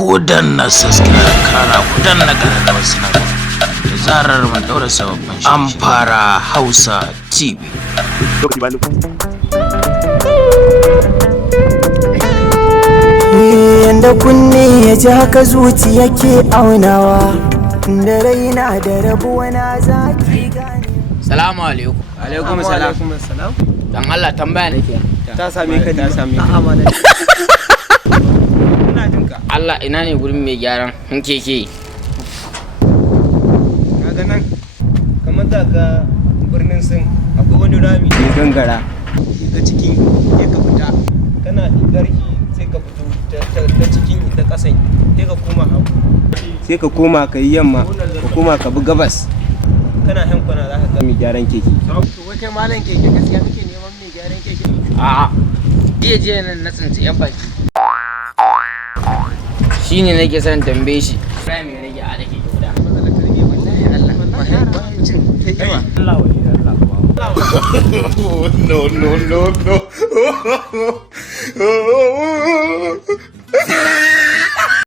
ku danna subscribe kara ku danna ƙararrawar sanarwa da zarar mun daura sababbin shirye an fara Hausa TV. Yanda kunne ya ji haka zuciya ke aunawa, da raina da rabuwa na zaki gane. Salamu alaikum. Alaikum salam. Dan Allah tambaya nake. Ta same ka ta same ka. Ina jin ka. Allah ina ne gurin mai gyaran keke? Kaga nan kamar daga birnin Sin akwai wani rami ne gangara. Ga cikin sai ka fita. Kana darki sai ka fito ta cikin ita kasan sai ka koma hagu. Sai ka koma ka yi yamma ka koma ka bi gabas. Kana hankwana za ka ga mai gyaran keke. To wai kai malam keke gaskiya kake neman mai gyaran keke? A'a. Jiya nan na tsinci yan baki. Shine nake son tambaye shi. Ibrahim ya rage a dake guda. Matsalar tarbiyyar wallahi Allah. Allah wali Allah. No.